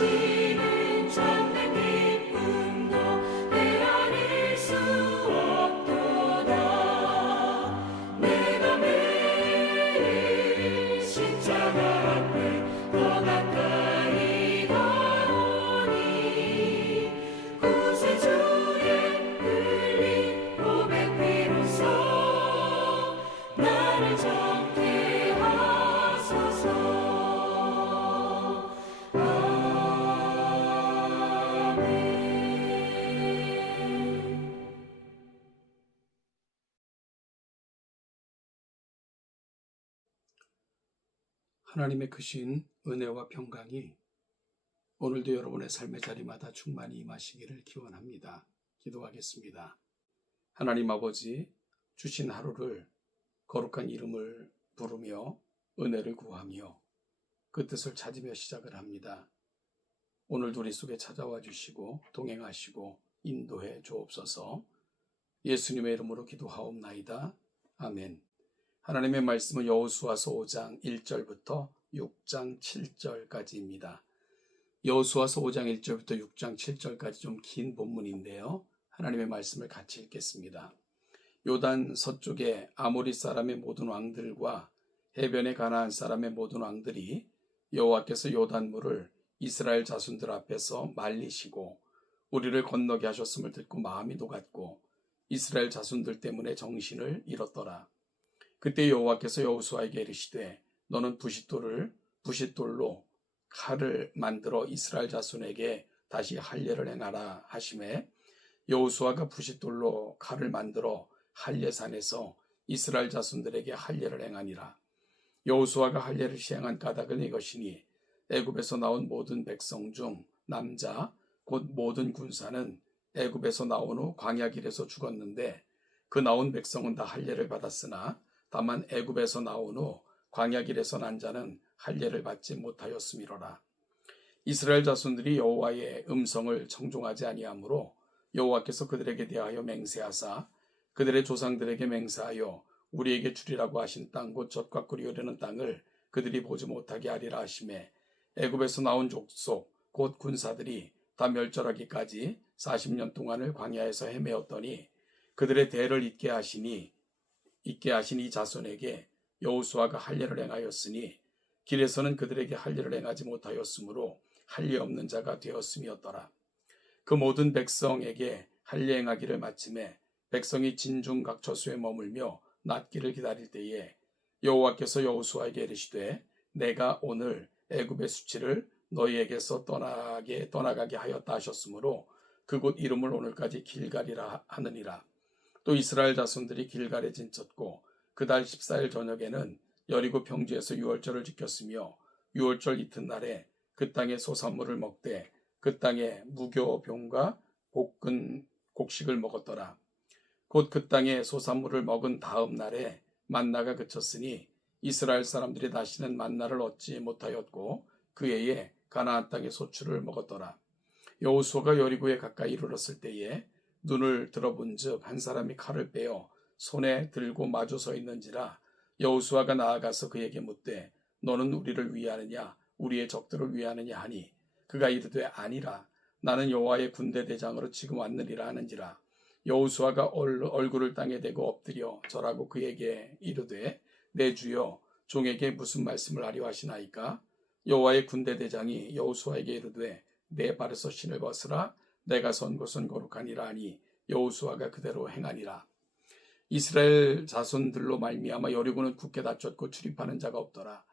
주시는 참된 기쁨도 헤아릴 수 없도다. 내가 매일 십자가 앞에 더 가까이 가오니 구세주의 흘린 보배 피로써 나를 정케 하소서. 하나님의 크신 은혜와 평강이 오늘도 여러분의 삶의 자리마다 충만히 임하시기를 기원합니다. 기도하겠습니다. 하나님 아버지, 주신 하루를 거룩한 이름을 부르며 은혜를 구하며 그 뜻을 찾으며 시작을 합니다. 오늘도 우리 속에 찾아와 주시고 동행하시고 인도해 주옵소서. 예수님의 이름으로 기도하옵나이다. 아멘. 하나님의 말씀은 여호수아서 5장 1절부터 6장 7절까지입니다. 여호수아서 5장 1절부터 6장 7절까지 좀 긴 본문인데요. 하나님의 말씀을 같이 읽겠습니다. 요단 서쪽의 아모리 사람의 모든 왕들과 해변의 가나안 사람의 모든 왕들이 여호와께서 요단물을 이스라엘 자손들 앞에서 말리시고 우리를 건너게 하셨음을 듣고 마음이 녹았고 이스라엘 자손들 때문에 정신을 잃었더라. 그때 여호와께서 여호수아에게 이르시되 너는 부싯돌로 칼을 만들어 이스라엘 자손에게 다시 할례를 행하라 하시매 여호수아가 부싯돌로 칼을 만들어 할례산에서 이스라엘 자손들에게 할례를 행하니라. 여호수아가 할례를 시행한 까닭은 이것이니 애굽에서 나온 모든 백성 중 남자 곧 모든 군사는 애굽에서 나온 후 광야길에서 죽었는데 그 나온 백성은 다 할례를 받았으나 다만 애굽에서 나온 후 광야길에서 난 자는 할례를 받지 못하였음이로라. 이스라엘 자손들이 여호와의 음성을 청종하지 아니하므로 여호와께서 그들에게 대하여 맹세하사 그들의 조상들에게 맹세하여 우리에게 주리라고 하신 땅 곧 젖과 꿀이 흐르는 땅을 그들이 보지 못하게 하리라 하시매 애굽에서 나온 족속 곧 군사들이 다 멸절하기까지 40년 동안을 광야에서 헤매었더니 그들의 대를 잊게 하신 이 자손에게 여호수아가 할례를 행하였으니 길에서는 그들에게 할례를 행하지 못하였으므로 할례 없는 자가 되었음이었더라. 그 모든 백성에게 할례 행하기를 마침에 백성이 진중 각 처소에 머물며 낫기를 기다릴 때에 여호와께서 여호수아에게 이르시되 내가 오늘 애굽의 수치를 너희에게서 떠나가게 하였다 하셨으므로 그곳 이름을 오늘까지 길갈이라 하느니라. 또 이스라엘 자손들이 길갈에 진쳤고 그달 14일 저녁에는 여리고 평지에서 유월절을 지켰으며 유월절 이튿날에 그 땅의 소산물을 먹되 그 땅에 무교병과 볶은 곡식을 먹었더라. 곧 그 땅의 소산물을 먹은 다음 날에 만나가 그쳤으니 이스라엘 사람들이 다시는 만나를 얻지 못하였고 그 해에 가나안 땅의 소출을 먹었더라. 여호수아가 여리고에 가까이 이르렀을 때에 눈을 들어본즉 한 사람이 칼을 빼어 손에 들고 마주 서 있는지라. 여호수아가 나아가서 그에게 묻되 너는 우리를 위하느냐 우리의 적들을 위하느냐 하니 그가 이르되 아니라 나는 여호와의 군대 대장으로 지금 왔느니라 하는지라. 여호수아가 얼굴을 땅에 대고 엎드려 절하고 그에게 이르되 내 주여 종에게 무슨 말씀을 하려 하시나이까. 여호와의 군대 대장이 여호수아에게 이르되 내 발에서 신을 벗으라 내가 선 곳은 거룩하니라 하니 여호수아가 그대로 행하니라. 이스라엘 자손들로 말미암아 여리고는 굳게 닫혔고 출입하는 자가 없더라.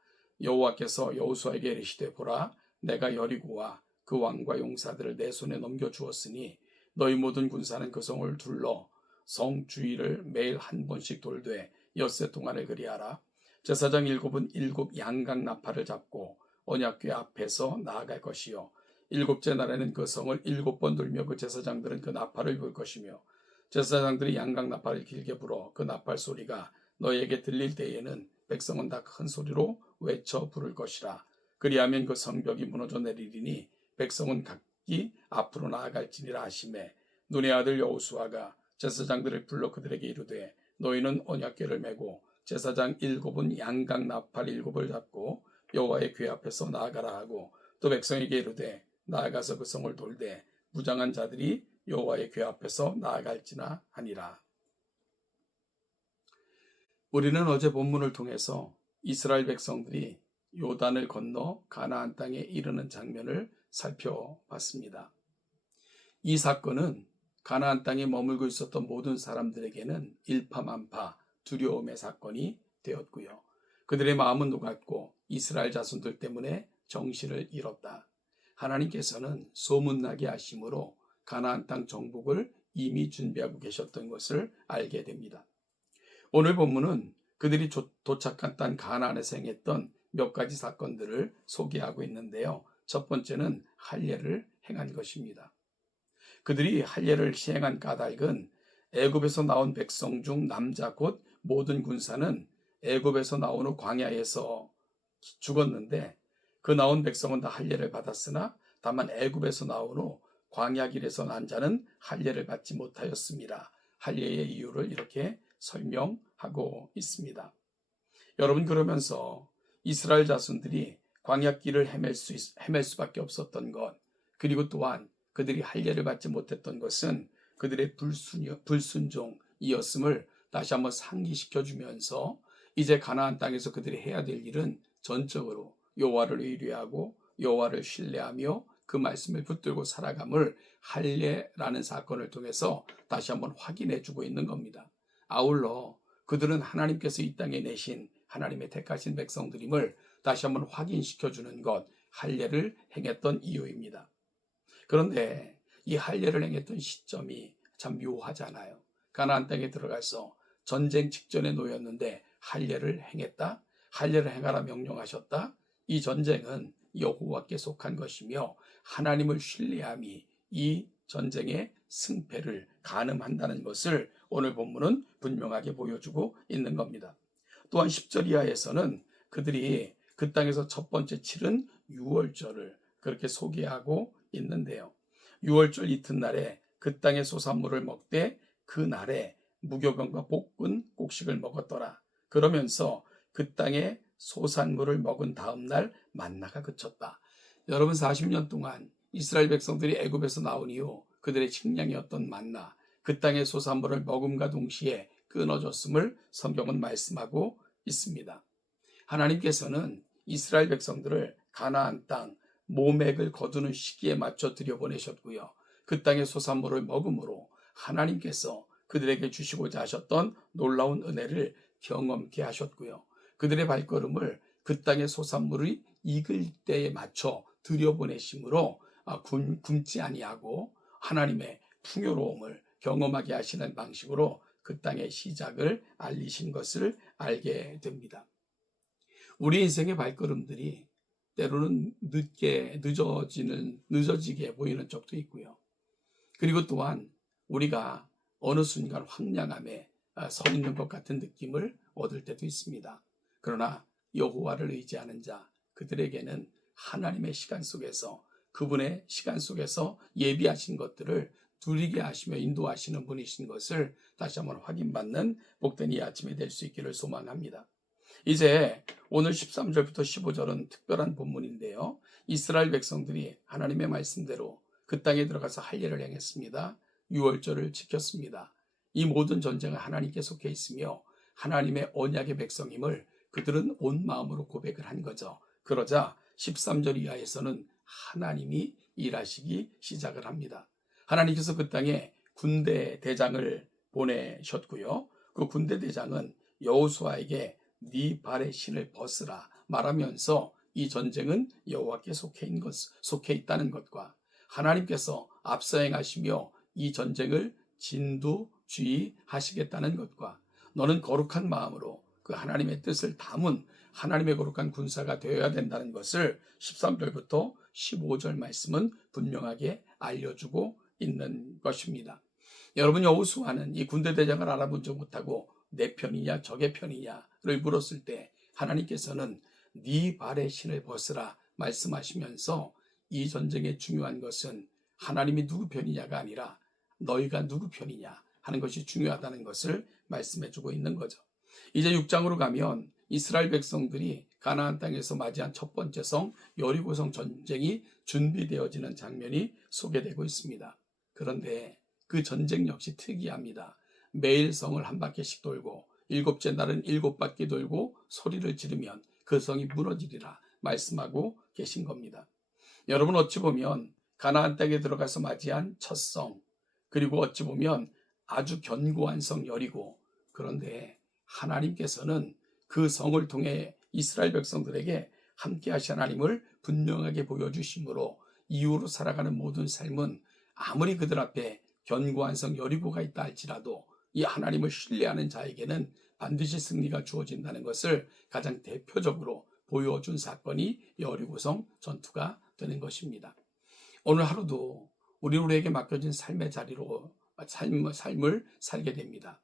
여호와께서 여호수아에게 이르시되 보라 내가 여리고와 그 왕과 용사들을 내 손에 넘겨주었으니 너희 모든 군사는 그 성을 둘러 성 주위를 매일 한 번씩 돌되 엿새 동안을 그리하라. 제사장 7은 7 양각 나팔을 잡고 언약궤 앞에서 나아갈 것이요 7째 날에는 그 성을 7번 돌며 그 제사장들은 그 나팔을 불 것이며 제사장들이 양각 나팔을 길게 불어 그 나팔 소리가 너희에게 들릴 때에는 백성은 다 큰 소리로 외쳐 부를 것이라. 그리하면 그 성벽이 무너져 내리리니 백성은 각기 앞으로 나아갈지니라 하시매 눈의 아들 여호수아가 제사장들을 불러 그들에게 이르되 너희는 언약궤를 메고 제사장 7은 양각 나팔 7을 잡고 여호와의 궤 앞에서 나아가라 하고 또 백성에게 이르되 나아가서 그 성을 돌되 무장한 자들이 여호와의 궤 앞에서 나아갈지나 하니라. 우리는 어제 본문을 통해서 이스라엘 백성들이 요단을 건너 가나안 땅에 이르는 장면을 살펴봤습니다. 이 사건은 가나안 땅에 머물고 있었던 모든 사람들에게는 일파만파 두려움의 사건이 되었고요. 그들의 마음은 녹았고 이스라엘 자손들 때문에 정신을 잃었다. 하나님께서는 소문나게 하심으로 가나안 땅 정복을 이미 준비하고 계셨던 것을 알게 됩니다. 오늘 본문은 그들이 도착한 땅 가나안에서 행했던 몇 가지 사건들을 소개하고 있는데요. 첫 번째는 할례를 행한 것입니다. 그들이 할례를 시행한 까닭은 애굽에서 나온 백성 중 남자 곧 모든 군사는 애굽에서 나온 후 광야에서 죽었는데 그 나온 백성은 다 할례를 받았으나 다만 애굽에서 나온 후 광야길에서 난 자는 할례를 받지 못하였습니다. 할례의 이유를 이렇게 설명하고 있습니다. 여러분, 그러면서 이스라엘 자손들이 광야길을 헤맬 수밖에 없었던 것, 그리고 또한 그들이 할례를 받지 못했던 것은 그들의 불순종이었음을 다시 한번 상기시켜 주면서 이제 가나안 땅에서 그들이 해야 될 일은 전적으로 여호와를 의뢰하고 여호와를 신뢰하며 그 말씀을 붙들고 살아감을 할례라는 사건을 통해서 다시 한번 확인해 주고 있는 겁니다. 아울러 그들은 하나님께서 이 땅에 내신 하나님의 택하신 백성들임을 다시 한번 확인시켜 주는 것, 할례를 행했던 이유입니다. 그런데 이 할례를 행했던 시점이 참 묘하잖아요. 가나안 땅에 들어가서 전쟁 직전에 놓였는데 할례를 행했다. 할례를 행하라 명령하셨다. 이 전쟁은 여호와께 속한 것이며 하나님을 신뢰함이 이 전쟁의 승패를 가늠한다는 것을 오늘 본문은 분명하게 보여주고 있는 겁니다. 또한 10절 이하에서는 그들이 그 땅에서 첫 번째 치른 유월절을 그렇게 소개하고 있는데요. 유월절 이튿날에 그 땅의 소산물을 먹되 그 날에 무교병과 볶은 곡식을 먹었더라. 그러면서 그 땅의 소산물을 먹은 다음 날 만나가 그쳤다. 여러분, 40년 동안 이스라엘 백성들이 애굽에서 나온 이후 그들의 식량이었던 만나, 그 땅의 소산물을 먹음과 동시에 끊어졌음을 성경은 말씀하고 있습니다. 하나님께서는 이스라엘 백성들을 가나안 땅 모맥을 거두는 시기에 맞춰 들여보내셨고요. 그 땅의 소산물을 먹음으로 하나님께서 그들에게 주시고자 하셨던 놀라운 은혜를 경험케 하셨고요. 그들의 발걸음을 그 땅의 소산물이 익을 때에 맞춰 들여보내심으로 굶지 아니하고 하나님의 풍요로움을 경험하게 하시는 방식으로 그 땅의 시작을 알리신 것을 알게 됩니다. 우리 인생의 발걸음들이 때로는 늦어지게 보이는 적도 있고요. 그리고 또한 우리가 어느 순간 황량함에 서 있는 것 같은 느낌을 얻을 때도 있습니다. 그러나 여호와를 의지하는 자, 그들에게는 하나님의 시간 속에서, 그분의 시간 속에서 예비하신 것들을 누리게 하시며 인도하시는 분이신 것을 다시 한번 확인받는 복된 이 아침이 될 수 있기를 소망합니다. 이제 오늘 13절부터 15절은 특별한 본문인데요. 이스라엘 백성들이 하나님의 말씀대로 그 땅에 들어가서 할례를 행했습니다. 유월절을 지켰습니다. 이 모든 전쟁은 하나님께 속해 있으며 하나님의 언약의 백성임을 그들은 온 마음으로 고백을 한 거죠. 그러자 13절 이하에서는 하나님이 일하시기 시작을 합니다. 하나님께서 그 땅에 군대 대장을 보내셨고요. 그 군대 대장은 여호수아에게 네 발의 신을 벗으라 말하면서 이 전쟁은 여호와께 속해 있다는 것과 하나님께서 앞서 행하시며 이 전쟁을 진두지휘하시겠다는 것과 너는 거룩한 마음으로 그 하나님의 뜻을 담은 하나님의 거룩한 군사가 되어야 된다는 것을 13절부터 15절 말씀은 분명하게 알려주고 있는 것입니다. 여러분, 여호수아는 이 군대 대장을 알아보지 못하고 내 편이냐 적의 편이냐를 물었을 때 하나님께서는 네 발의 신을 벗으라 말씀하시면서 이 전쟁의 중요한 것은 하나님이 누구 편이냐가 아니라 너희가 누구 편이냐 하는 것이 중요하다는 것을 말씀해주고 있는 거죠. 이제 6장으로 가면 이스라엘 백성들이 가나안 땅에서 맞이한 첫 번째 성 여리고성 전쟁이 준비되어지는 장면이 소개되고 있습니다. 그런데 그 전쟁 역시 특이합니다. 매일 성을 한 바퀴씩 돌고 일곱째 날은 7바퀴 돌고 소리를 지르면 그 성이 무너지리라 말씀하고 계신 겁니다. 여러분, 어찌 보면 가나안 땅에 들어가서 맞이한 첫 성, 그리고 어찌 보면 아주 견고한 성 여리고, 그런데 하나님께서는 그 성을 통해 이스라엘 백성들에게 함께 하신 하나님을 분명하게 보여주심으로 이후로 살아가는 모든 삶은 아무리 그들 앞에 견고한 성 여리고가 있다 할지라도 이 하나님을 신뢰하는 자에게는 반드시 승리가 주어진다는 것을 가장 대표적으로 보여준 사건이 여리고성 전투가 되는 것입니다. 오늘 하루도 우리에게 맡겨진 삶의 자리로 삶을 살게 됩니다.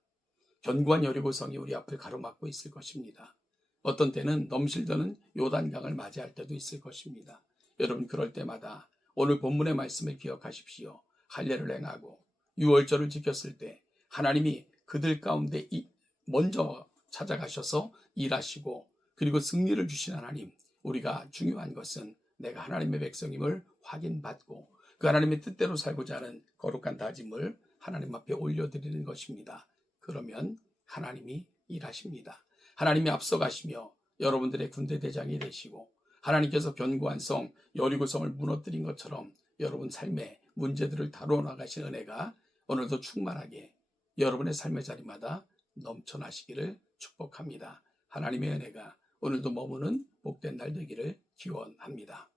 견고한 여리고성이 우리 앞을 가로막고 있을 것입니다. 어떤 때는 넘실드는 요단강을 맞이할 때도 있을 것입니다. 여러분, 그럴 때마다 오늘 본문의 말씀을 기억하십시오. 할례를 행하고 유월절을 지켰을 때 하나님이 그들 가운데 먼저 찾아가셔서 일하시고, 그리고 승리를 주신 하나님, 우리가 중요한 것은 내가 하나님의 백성임을 확인받고 그 하나님의 뜻대로 살고자 하는 거룩한 다짐을 하나님 앞에 올려드리는 것입니다. 그러면 하나님이 일하십니다. 하나님이 앞서가시며 여러분들의 군대 대장이 되시고, 하나님께서 견고한 성 여리고성을 무너뜨린 것처럼 여러분 삶의 문제들을 다루어 나가신 은혜가 오늘도 충만하게 여러분의 삶의 자리마다 넘쳐나시기를 축복합니다. 하나님의 은혜가 오늘도 머무는 복된 날 되기를 기원합니다.